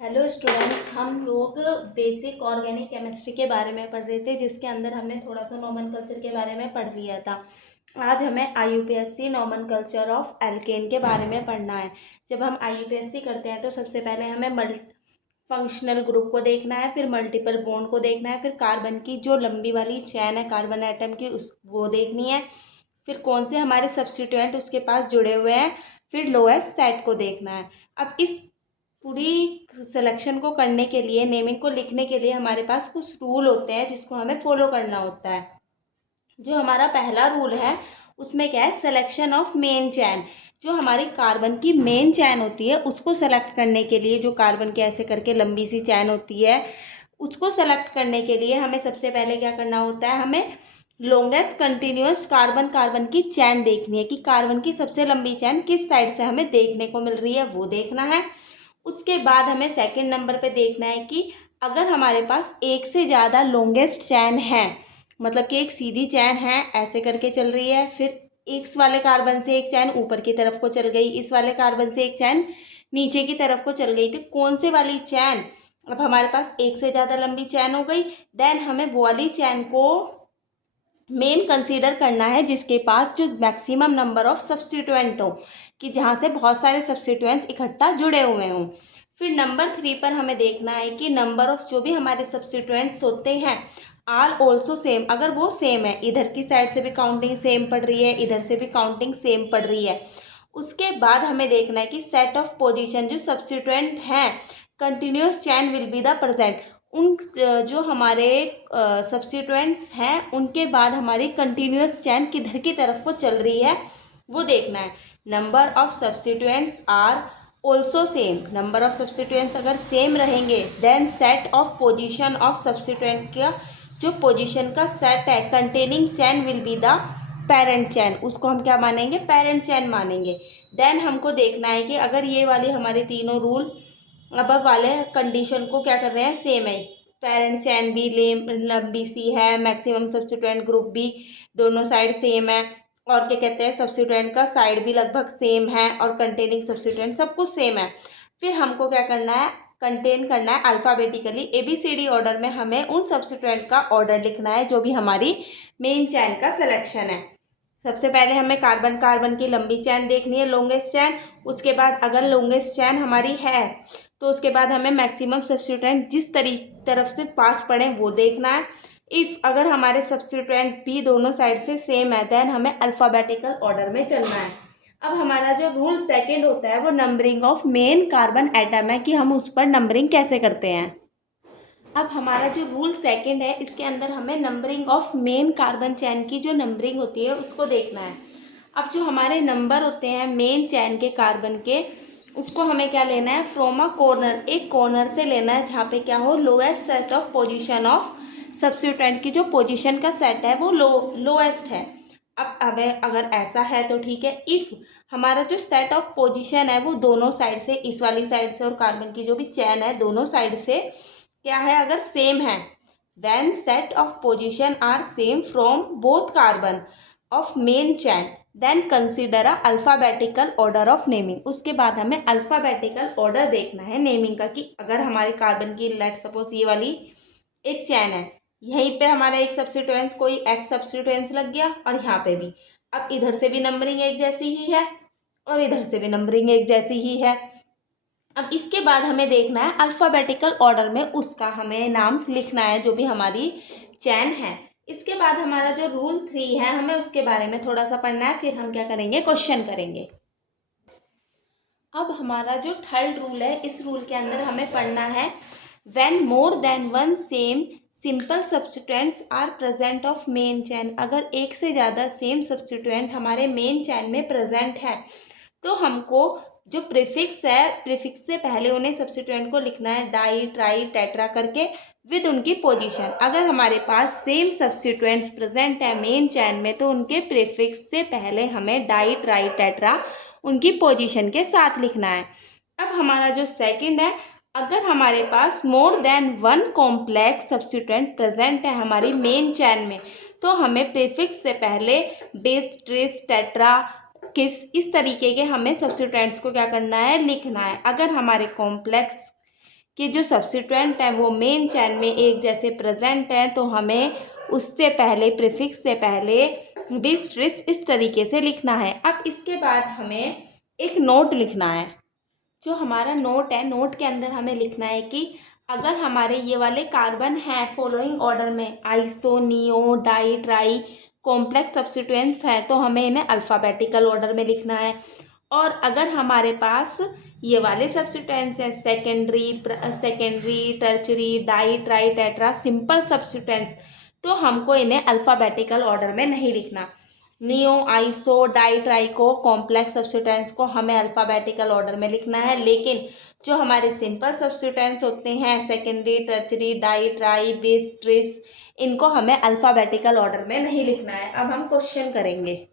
Hello students, हम लोग basic organic chemistry के बारे में पढ़ रहे थे, जिसके अंदर हमने थोड़ा सा नोमेनकल्चर के बारे में पढ़ लिया था। आज हमें आईयूपीएससी नोमेनकल्चर ऑफ एल्केन के बारे में पढ़ना है। जब हम आईयूपीएससी करते हैं तो सबसे पहले हमें फंक्शनल ग्रुप को देखना है, फिर मल्टीपल बॉन्ड को देखना है, फिर कार्बन की जो लंबी वाली चैन है कार्बन एटम की उस वो देखनी है, फिर कौन से हमारे सब्स्टिट्यूएंट उसके पास जुड़े हुए हैं, फिर लोएस्ट सेट को देखना है। अब इस पूरी सिलेक्शन को करने के लिए, नेमिंग को लिखने के लिए हमारे पास कुछ रूल होते हैं जिसको हमें फॉलो करना होता है। जो हमारा पहला रूल है उसमें क्या है, सिलेक्शन ऑफ मेन चैन। जो हमारी कार्बन की मेन चैन होती है उसको सेलेक्ट करने के लिए, जो कार्बन के ऐसे करके लंबी सी चैन होती है उसको सेलेक्ट करने के लिए हमें सबसे पहले क्या करना होता है, हमें लॉन्गेस्ट कंटिन्यूअस कार्बन कार्बन की चैन देखनी है कि कार्बन की सबसे लंबी चैन किस साइड से हमें देखने को मिल रही है, वो देखना है। उसके बाद हमें सेकंड नंबर पे देखना है कि अगर हमारे पास एक से ज़्यादा लॉन्गेस्ट चैन है, मतलब कि एक सीधी चैन है ऐसे करके चल रही है, फिर इस वाले कार्बन से एक चैन ऊपर की तरफ को चल गई, इस वाले कार्बन से एक चैन नीचे की तरफ को चल गई, तो कौन से वाली चैन, अब हमारे पास एक से ज़्यादा लंबी चैन हो गई, देन हमें वो वाली चैन को मेन कंसीडर करना है जिसके पास जो मैक्सिमम नंबर ऑफ सब्स्टिट्यूएंट हो, कि जहाँ से बहुत सारे सब्स्टिट्यूएंट्स इकट्ठा जुड़े हुए हों। फिर नंबर 3 पर हमें देखना है कि नंबर ऑफ जो भी हमारे सब्स्टिट्यूएंट्स होते हैं आर ऑल्सो सेम, अगर वो सेम है, इधर की साइड से भी काउंटिंग सेम पड़ रही है, इधर से भी काउंटिंग सेम पड़ रही है। उसके बाद हमें देखना है कि सेट ऑफ पोजीशन, जो सब्स्टिट्यूएंट हैं continuous chain will be the present, उन जो हमारे सब्स्टिट्यूएंट्स हैं उनके बाद हमारी कंटिन्यूस चैन किधर की तरफ को चल रही है वो देखना है। Number of substituents are also same, number of substituents अगर सेम रहेंगे then set of position of substituent का जो पोजीशन का सेट है containing chain will be the parent chain, उसको हम क्या मानेंगे, पेरेंट चैन मानेंगे। देन हमको देखना है कि अगर ये वाली हमारे तीनों रूल अब वाले कंडीशन को क्या कर रहे हैं, सेम है, पेरेंट चैन भी लंबी सी है, मैक्सिमम सब्स्टिट्यूएंट ग्रुप भी दोनों साइड सेम है, और क्या कहते हैं सब्स्टिट्यूएंट का साइड भी लगभग सेम है, और कंटेनिंग सब्स्टिट्यूएंट सब कुछ सेम है। फिर हमको क्या करना है, कंटेन करना है अल्फ़ाबेटिकली ABCD ऑर्डर में हमें उन सब्स्टिट्यूएंट का ऑर्डर लिखना है जो भी हमारी मेन चैन का सिलेक्शन है। सबसे पहले हमें कार्बन कार्बन की लंबी चैन देखनी है, लॉन्गेस्ट चैन। उसके बाद अगर लॉन्गेस्ट चैन हमारी है तो उसके बाद हमें मैक्सिमम सब्स्टिट्यूएंट जिस तरफ से पास पड़े वो देखना है। इफ़ अगर हमारे सब्स्टिट्यूएंट भी दोनों साइड से सेम है देन हमें अल्फ़ाबेटिकल ऑर्डर में चलना है। अब हमारा जो रूल सेकंड होता है वो numbering of main carbon atom है, कि हम उस पर नंबरिंग कैसे करते हैं। अब हमारा जो रूल सेकंड है इसके अंदर हमें नंबरिंग ऑफ मेन कार्बन चैन की जो नंबरिंग होती है उसको देखना है। अब जो हमारे नंबर होते हैं मेन चैन के कार्बन के, उसको हमें क्या लेना है, फ्रॉम अ कॉर्नर, एक कॉर्नर से लेना है जहाँ पे क्या हो, lowest set of position of substituent की जो पोजीशन का सेट है वो लोएस्ट है। अब हमें अगर ऐसा है तो ठीक है। इफ़ हमारा जो सेट ऑफ पोजीशन है वो दोनों साइड से, इस वाली साइड से और कार्बन की जो भी चैन है दोनों साइड से क्या है, अगर सेम है, when set of position are same from both carbon of main chain then consider a alphabetical order of naming. उसके बाद हमें अल्फ़ाबेटिकल ऑर्डर देखना है नेमिंग का, कि अगर हमारे कार्बन की लेट सपोज ये वाली एक चैन है, यहीं पे हमारा एक सब्स्टिट्यूएंट्स कोई एक्स सब्स्टिट्यूएंट्स लग गया और यहाँ पे भी, अब इधर से भी नंबरिंग एक जैसी ही है और इधर से भी नंबरिंग एक जैसी ही है। अब इसके बाद हमें देखना है अल्फ़ाबेटिकल ऑर्डर में उसका हमें नाम लिखना है जो भी हमारी चैन है। इसके बाद हमारा जो रूल 3 है हमें उसके बारे में थोड़ा सा पढ़ना है, फिर हम क्या करेंगे, क्वेश्चन करेंगे। अब हमारा जो थर्ड रूल है इस रूल के अंदर हमें पढ़ना है, when more than one same simple substituents are present of main chain, अगर एक से ज़्यादा सेम सब्स्टिट्यूएंट हमारे मेन चैन में प्रेजेंट है तो हमको जो प्रीफिक्स है, प्रीफिक्स से पहले उन्हें सब्स्टिट्यूएंट को लिखना है डाई ट्राई टेट्रा करके विद उनकी पोजीशन। अगर हमारे पास सेम सब्स्टिट्यूएंट्स प्रेजेंट है मेन चैन में तो उनके प्रीफिक्स से पहले हमें डाई ट्राई टेट्रा उनकी पोजीशन के साथ लिखना है। अब हमारा जो सेकंड है, अगर हमारे पास more than one complex substituent present है हमारी मेन चैन में तो हमें प्रीफिक्स से पहले बेस ट्रिस टेट्रा किस इस तरीके के हमें सब्स्टिट्यूएंट्स को क्या करना है, लिखना है। अगर हमारे कॉम्प्लेक्स कि जो सब्स्टिट्यूएंट हैं वो मेन चैन में एक जैसे प्रेजेंट हैं, तो हमें उससे पहले प्रीफिक्स से पहले बिस ट्रिस इस तरीके से लिखना है। अब इसके बाद हमें एक नोट लिखना है। जो हमारा नोट है, नोट के अंदर हमें लिखना है कि अगर हमारे ये वाले कार्बन हैं फॉलोइंग ऑर्डर में, iso, neo, di, tri complex substituents हैं, तो हमें इन्हें अल्फ़ाबेटिकल ऑर्डर में लिखना है। और अगर हमारे पास ये वाले सब्स्टिट्यूएंट्स हैं secondary tertiary di tri tetra simple substituents, तो हमको इन्हें अल्फ़ाबेटिकल ऑर्डर में नहीं लिखना। नियो, आइसो, डाई, ट्राइको कॉम्प्लेक्स सब्स्टिट्यूएंट्स को हमें अल्फ़ाबेटिकल ऑर्डर में लिखना है, लेकिन जो हमारे सिंपल सब्स्टिट्यूएंट्स होते हैं सेकेंडरी टर्चरी डाई ट्राई बिस ट्रिस, इनको हमें अल्फ़ाबेटिकल ऑर्डर में नहीं लिखना है। अब हम क्वेश्चन करेंगे।